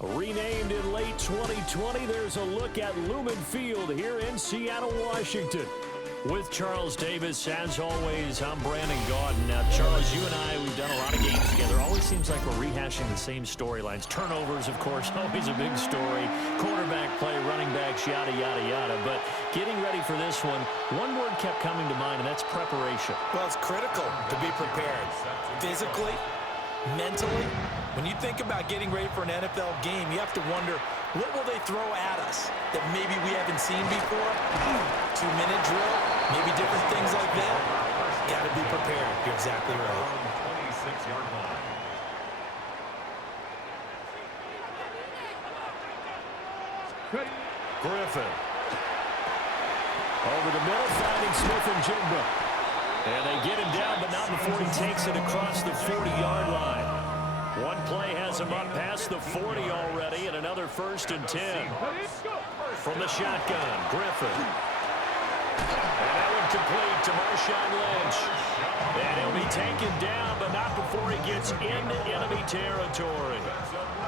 Renamed in late 2020, there's a look at Lumen Field here in Seattle, Washington. With Charles Davis, as always, I'm Brandon Gaudin. Now, Charles, you and I, we've done a lot of games together. Always seems like we're rehashing the same storylines. Turnovers, of course, always a big story. Quarterback play, running backs, yada, yada, yada. But getting ready for this one word kept coming to mind, and that's preparation. Well, it's critical to be prepared. Physically, mentally. When you think about getting ready for an NFL game, you have to wonder, what will they throw at us that maybe we haven't seen before? 2-minute drill, maybe different things like that. Got to be prepared. You're exactly right. 26-yard line. Griffin. Over the middle, finding Smith and Jigba. And they get him down, but not before he takes it across the 40-yard line. One play has him up past the 40 already, and another 1st and 10. From the shotgun, Griffin. And that one complete to Marshawn Lynch. And he'll be taken down, but not before he gets into enemy territory.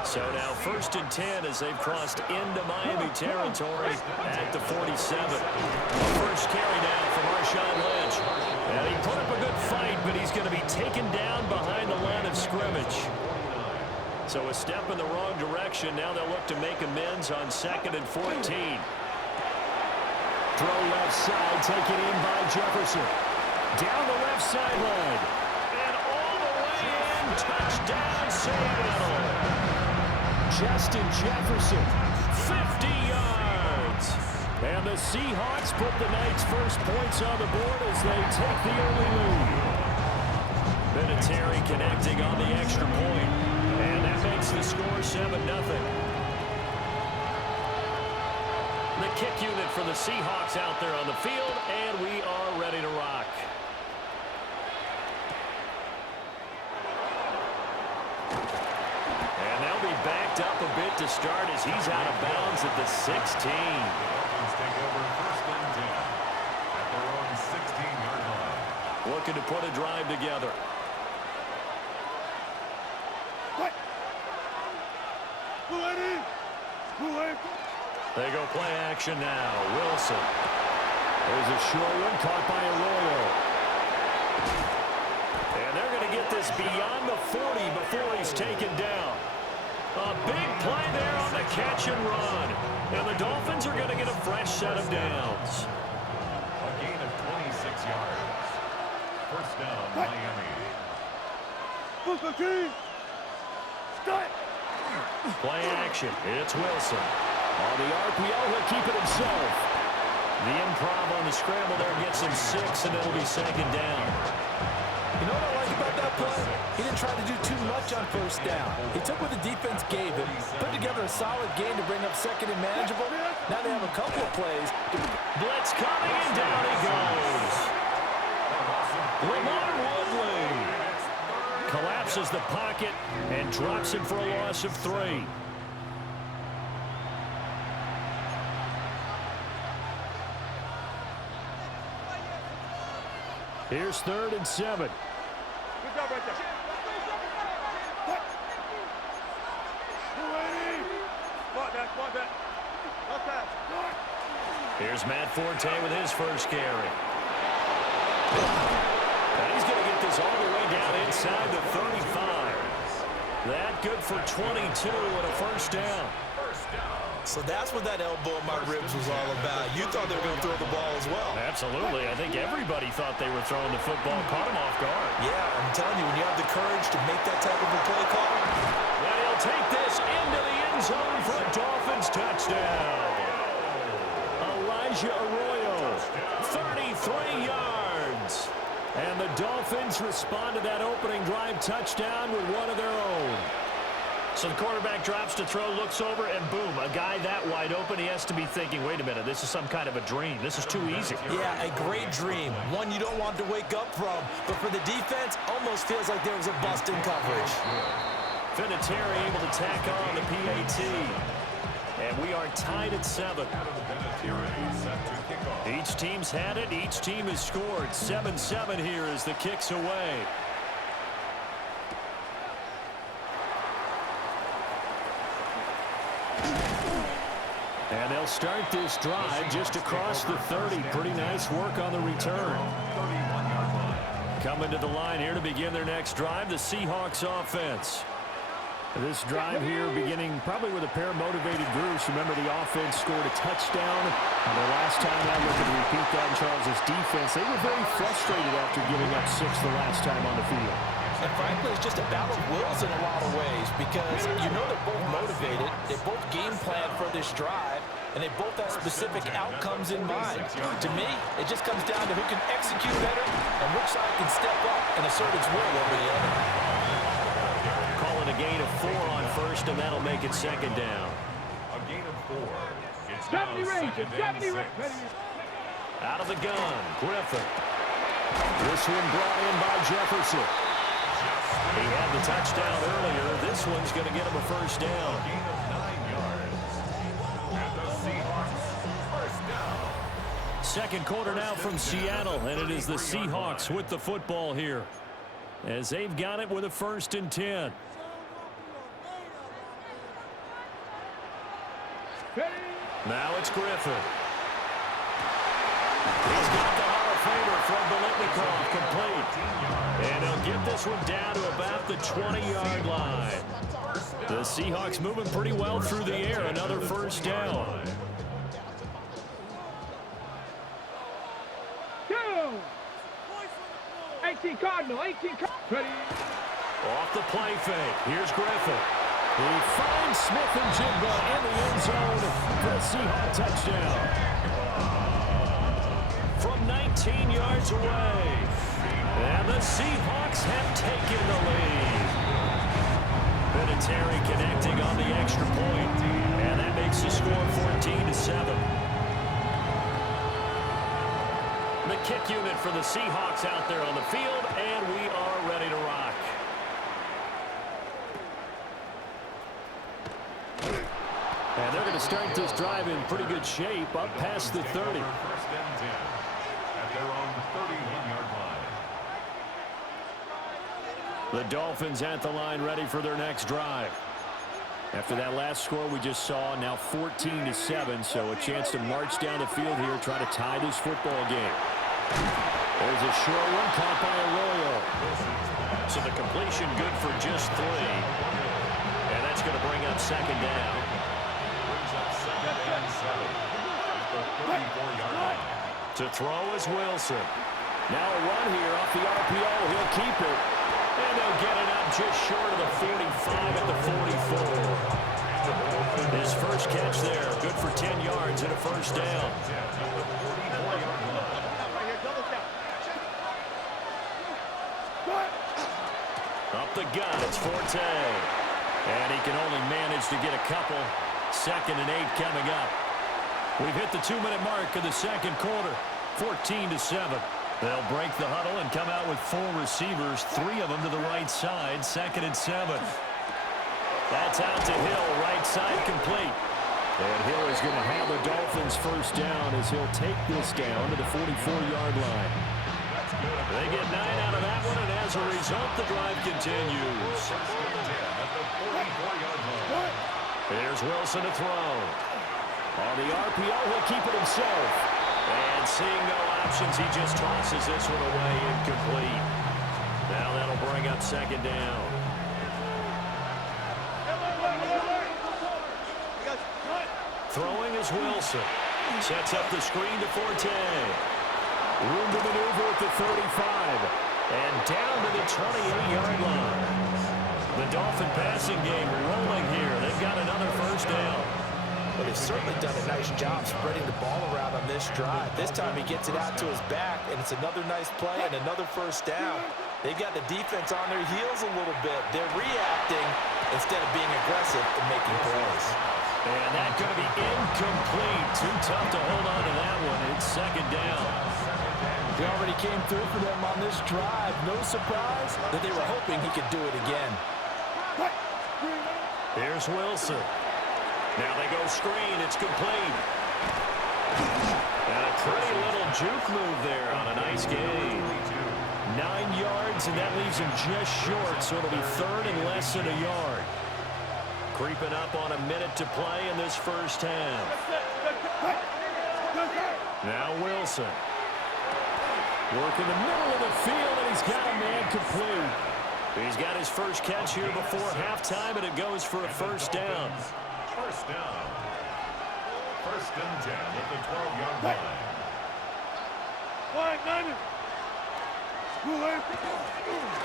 So now 1st and 10 as they've crossed into Miami territory at the 47. First carry now for Marshawn Lynch. And he put up a good fight, but he's going to be taken down behind the line of scrimmage. So a step in the wrong direction. Now they'll look to make amends on 2nd and 14. Throw left side, taken in by Jefferson. Down the left sideline. And all the way in. Touchdown, Seattle. Justin Jefferson, 50 yards. And the Seahawks put the night's first points on the board as they take the early lead. Vinatieri connecting on the extra point. And that makes the score 7-0. The kick unit for the Seahawks out there on the field, and we are ready to rock. And they'll be backed up a bit to start as he's out of bounds at the 16. Dolphins take over 1st and 10 at their own 16-yard line. Looking to put a drive together. They go play action now. Wilson. There's a short one caught by Arroyo. And they're going to get this beyond the 40 before he's taken down. A big play there on the catch and run. And the Dolphins are going to get a fresh set of downs. A gain of 26 yards. 1st down, Miami. Play action. It's Wilson. On the RPO, he'll keep it himself. The improv on the scramble there gets him 6, and it'll be 2nd down. You know what I like about that play? He didn't try to do too much on 1st down. He took what the defense gave him, put together a solid game to bring up 2nd and manageable. Now they have a couple of plays. Blitz coming, and down he goes. Lamar Woodley collapses the pocket and drops him for a loss of 3. Here's 3rd and 7. Good job right there. Spot that. Okay. Here's Matt Forte with his first carry. And he's going to get this all the way down inside the 35. That good for 22 and a 1st down. So that's what that elbow in my ribs was all about. You thought they were going to throw the ball as well. Absolutely. I think everybody thought they were throwing the football, caught him off guard. Yeah, I'm telling you, when you have the courage to make that type of a play call. And he'll take this into the end zone for a Dolphins touchdown. Elijah Arroyo, 33 yards. And the Dolphins respond to that opening drive touchdown with one of their own. So the quarterback drops to throw, looks over, and boom, a guy that wide open, he has to be thinking, wait a minute, this is some kind of a dream. This is too easy. Yeah, a great dream. One you don't want to wake up from. But for the defense, almost feels like there was a bust in coverage. Vinatieri able to tack on the PAT. And we are tied at 7. Each team's had it. Each team has scored. 7-7 here as the kick's away. And they'll start this drive just across the 30. Pretty nice work on the return. Coming to the line here to begin their next drive, the Seahawks offense. This drive here beginning probably with a pair of motivated groups. Remember, the offense scored a touchdown on their last time out. Looking to repeat that in Charles' defense. They were very frustrated after giving up 6 the last time on the field. And frankly, it's just a battle of wills in a lot of ways because you know they're both motivated, they both game plan for this drive, and they both have specific outcomes in mind. To me, it just comes down to who can execute better and which side can step up and assert its will over the other. Call it a gain of 4 on first, and that'll make it second down. A gain of 4. It's now second and 6. Out of the gun, Griffin. This one brought in by Jefferson. He had the touchdown earlier. This one's going to get him a first down. A gain of 9 yards. And the Seahawks first down. Second quarter now from Seattle, and it is the Seahawks with the football here as they've got it with a 1st and 10. Now it's Griffin. He's got the Hall of Famer from Biletnikoff complete. And he'll get this one down to about the 20-yard line. The Seahawks moving pretty well through the air. Another first down. 18 Cardinal, 18 Cardinal. Ready. Off the play fake. Here's Griffin. He finds Smith and Jigba in the end zone for a Seahawk touchdown. From 19 yards away. And the Seahawks have taken the lead. Vinatieri connecting on the extra point. And that makes the score 14-7. The kick unit for the Seahawks out there on the field, and we are ready to rock. And they're going to start this drive in pretty good shape, up past the 30. First and 10 at their own 31-yard line. The Dolphins at the line, ready for their next drive. After that last score we just saw, now 14-7, so a chance to march down the field here, try to tie this football game. There's a short one caught by Arroyo. So the completion good for just 3. And that's going to bring up second down. Brings up second and 7 at the 34-yard line. To throw is Wilson. Now a run here off the RPO. He'll keep it. And they'll get it up just short of the 45 at the 44. His first catch there. Good for 10 yards and a first down. Up the gut, it's Forte. And he can only manage to get a couple. 2nd and 8 coming up. We've hit the 2-minute mark of the second quarter. 14-7. They'll break the huddle and come out with 4 receivers, 3 of them to the right side. 2nd and 7. That's out to Hill, right side complete. And Hill is going to have the Dolphins first down as he'll take this down to the 44-yard line. They get 9 out of that one, and as a result, the drive continues. Here's Wilson to throw. On the RPO, he'll keep it himself. And seeing no options, he just tosses this one away incomplete. Now that'll bring up second down. Throwing is Wilson. Sets up the screen to Forte. Room to maneuver at the 35. And down to the 28-yard line. The Dolphin passing game rolling here. They've got another first down. Well, they've certainly done a nice job spreading the ball around on this drive. This time he gets it out to his back, and it's another nice play and another first down. They've got the defense on their heels a little bit. They're reacting instead of being aggressive and making plays. And that's going to be incomplete. Too tough to hold on to that one. It's second down. He already came through for them on this drive. No surprise that they were hoping he could do it again. Here's Wilson. Now they go screen. It's complete. And a pretty little juke move there on a nice gain. 9 yards, and that leaves him just short, so it'll be 3rd and less than a yard. Creeping up on a minute to play in this first half. Now Wilson. Work in the middle of the field, and he's got a man complete. He's got his first catch here before halftime, and it goes for a first down. First down. First and 10 at the 12-yard line.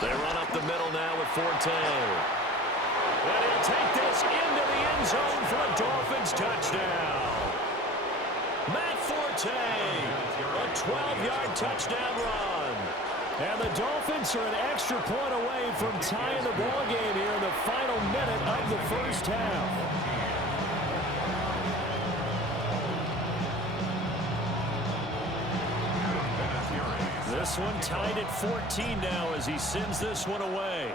They run up the middle now with Forte. And he'll take this into the end zone for a Dolphins touchdown. Matt Forte, a 12-yard touchdown run. And the Dolphins are an extra point away from tying the ball game here in the final minute of the first half. This one tied at 14 now as he sends this one away.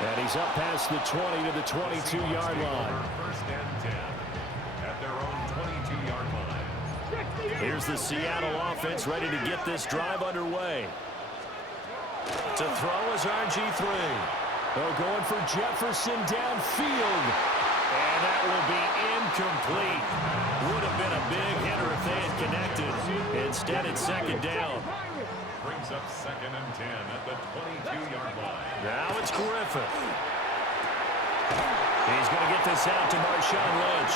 And he's up past the 20 to the 22-yard line. First and 10 at their own 22-yard line. Here's the Seattle offense ready to get this drive underway. To throw is RG3. Oh, going for Jefferson downfield. And that will be incomplete. Would have been a big hitter if they had connected. Instead, it's second down. Brings up second and 10 at the 22-yard line. Now it's Griffin. He's going to get this out to Marshawn Lynch.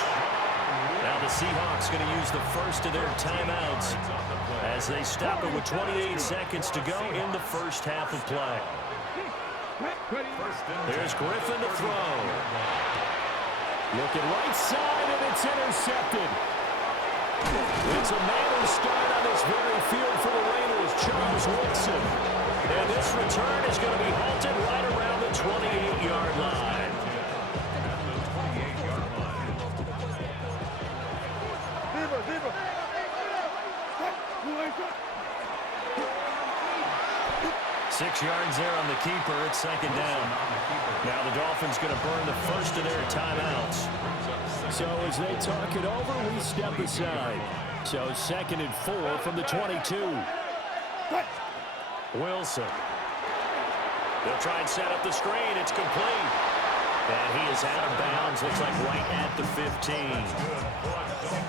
Now the Seahawks going to use the first of their timeouts as they stop it with 28 seconds to go in the first half of play. There's Griffin to throw. Looking right side, and it's intercepted. It's a man start on this very field for the Raiders, Charles Woodson. And this return is going to be halted right around the 28-yard line. At the 28-yard line. 6 yards there on the keeper. It's second down. Now the Dolphins going to burn the first of their timeouts. So as they talk it over, we step aside. So second and 4 from the 22. Wilson. They'll try and set up the screen. It's complete. And he is out of bounds. Looks like right at the 15.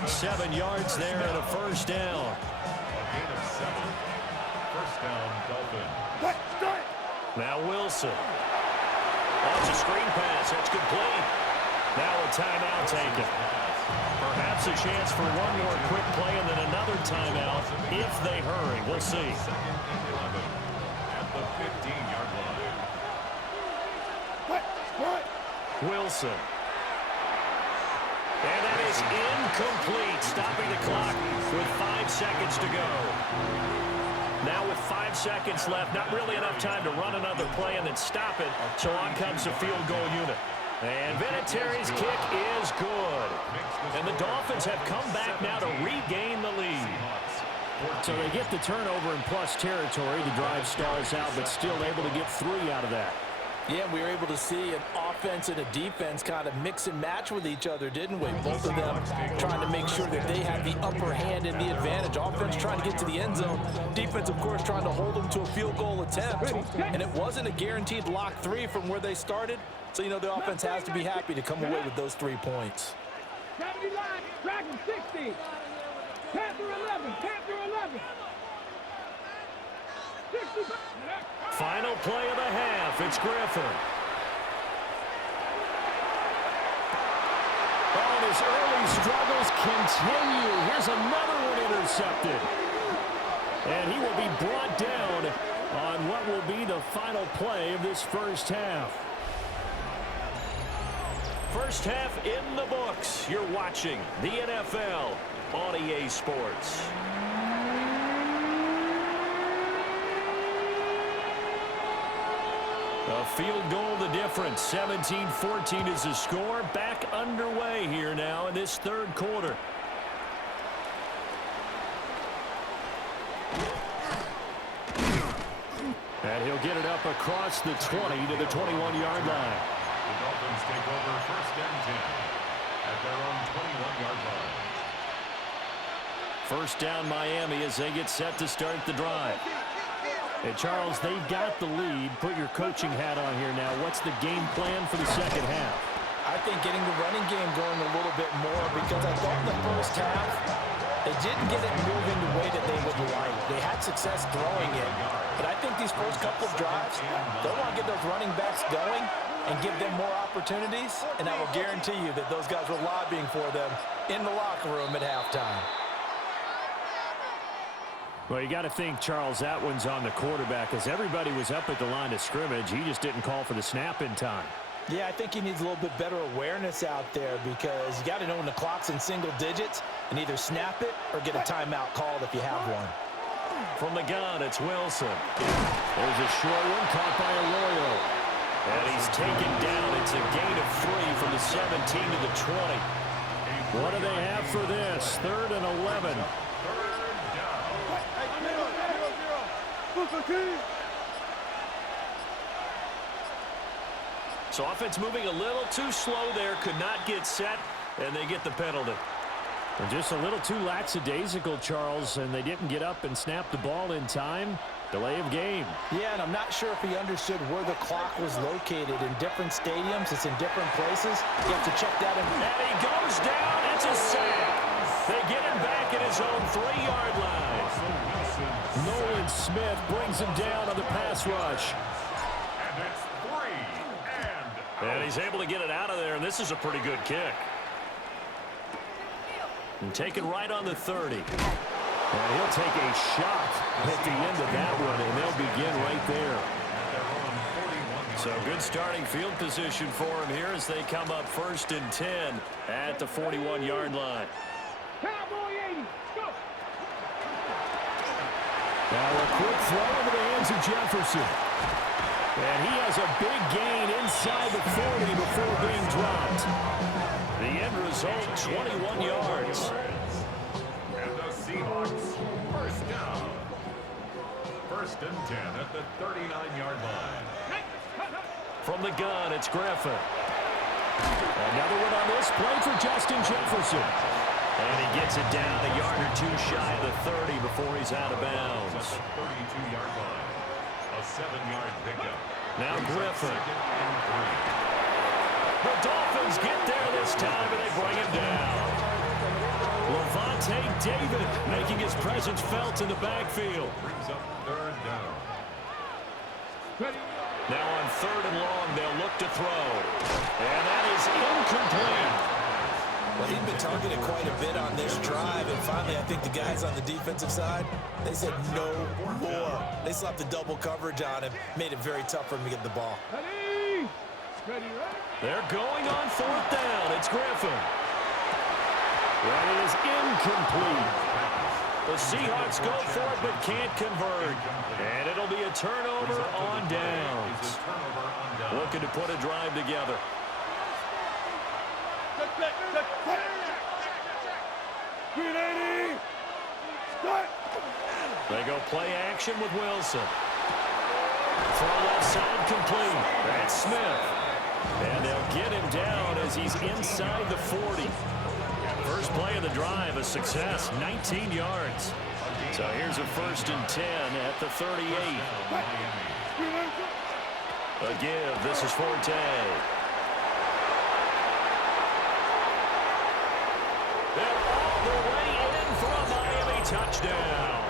7 yards there and a first down. A gain of 7. First down, Dolphins. Now Wilson. Oh, it's a screen pass. That's complete. Now a timeout taken. Perhaps a chance for one more quick play and then another timeout if they hurry. We'll see. Second and 11 at the 15-yard line. Wilson. And that is incomplete, stopping the clock with 5 seconds to go. Now with 5 seconds left, not really enough time to run another play and then stop it. So on comes the field goal unit. And Vinatieri's kick is good. And the Dolphins have come back now to regain the lead. So they get the turnover in plus territory. The drive stalls out, but still able to get 3 out of that. Yeah, we were able to see an offense and a defense kind of mix and match with each other, didn't we? Both of them trying to make sure that they have the upper hand and the advantage. Offense trying to get to the end zone. Defense, of course, trying to hold them to a field goal attempt. And it wasn't a guaranteed lock 3 from where they started. So, you know, the offense has to be happy to come away with those 3 points. Dragon 60. Panther 11. Panther 11. 65. Final play of the half. It's Griffin. Oh, and his early struggles continue. Here's another one intercepted. And he will be brought down on what will be the final play of this first half. First half in the books. You're watching the NFL on EA Sports. A field goal the difference. 17-14 is the score. Back underway here now in this third quarter. And he'll get it up across the 20 to the 21-yard line. The Dolphins take over first and 10 at their own 21-yard line. First down Miami as they get set to start the drive. Hey, Charles, they've got the lead. Put your coaching hat on here now. What's the game plan for the second half? I think getting the running game going a little bit more, because I thought in the first half they didn't get it moving the way that they would like. They had success throwing it, but I think these first couple of drives, they want to get those running backs going and give them more opportunities, and I will guarantee you that those guys were lobbying for them in the locker room at halftime. Well, you got to think, Charles, that one's on the quarterback, as everybody was up at the line of scrimmage. He just didn't call for the snap in time. Yeah, I think he needs a little bit better awareness out there, because you got to know when the clock's in single digits and either snap it or get a timeout called if you have one. From the gun, it's Wilson. There's a short one caught by Arroyo. And he's taken down. It's a gain of 3 from the 17 to the 20. What do they have for this? 3rd and 11. So offense moving a little too slow there. Could not get set, and they get the penalty. And just a little too lackadaisical, Charles, and they didn't get up and snap the ball in time. Delay of game. Yeah, and I'm not sure if he understood where the clock was located. In different stadiums, it's in different places. You have to check that in. And he goes down. It's a sack. They get him back at his own 3-yard line. Nolan Smith brings him down on the pass rush. And it's 3 and he's able to get it out of there, and this is a pretty good kick. And taken right on the 30. And he'll take a shot at the end of that one, and they'll begin right there. So good starting field position for him here as they come up 1st and 10 at the 41-yard line. Cowboy 80, go! Now a quick throw into the hands of Jefferson. And he has a big gain inside the 40 before being dropped. The end result, 21 yards. And the Seahawks, first down. 1st and 10 at the 39-yard line. From the gun, it's Griffin. Another one on this play for Justin Jefferson. And he gets it down a yard or 2 shy of the 30 before he's out of bounds. At the 32-yard line. A 7-yard pickup. Now Griffin. 2nd and 3. The Dolphins get there this time, and they bring him down. Levante David making his presence felt in the backfield. Brings up 3rd down. Now on 3rd and long, they'll look to throw. And that is incomplete. Well, he'd been targeted quite a bit on this drive, and finally I think the guys on the defensive side, they said no more. They slapped the double coverage on him, made it very tough for him to get the ball. Ready? Ready, ready? They're going on 4th down. It's Griffin. That is incomplete. The Seahawks go for it but can't convert. And it'll be a turnover on downs. Looking to put a drive together. They go play action with Wilson. Throw left side complete. That's Smith. And they'll get him down as he's inside the 40. First play of the drive, a success, 19 yards. So here's a 1st and 10 at the 38. A give, this is Forte. They're all the way in for a Miami touchdown.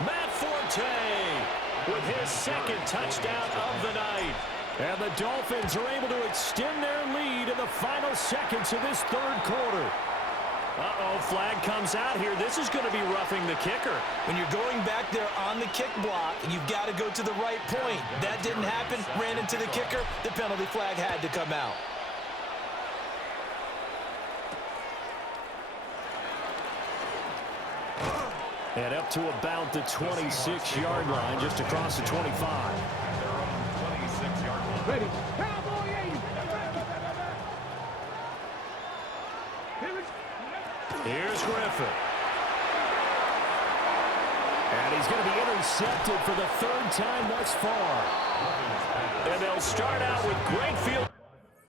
Matt Forte with his 2nd touchdown of the night. And the Dolphins are able to extend their lead in the final seconds of this 3rd quarter. Uh-oh, flag comes out here. This is going to be roughing the kicker. When you're going back there on the kick block, you've got to go to the right point. That didn't happen, ran into the kicker. The penalty flag had to come out. And up to about the 26-yard line, just across the 25. Ready? Cowboy 80. Here's Griffin. And he's going to be intercepted for the 3rd time thus far. And they'll start out with great field.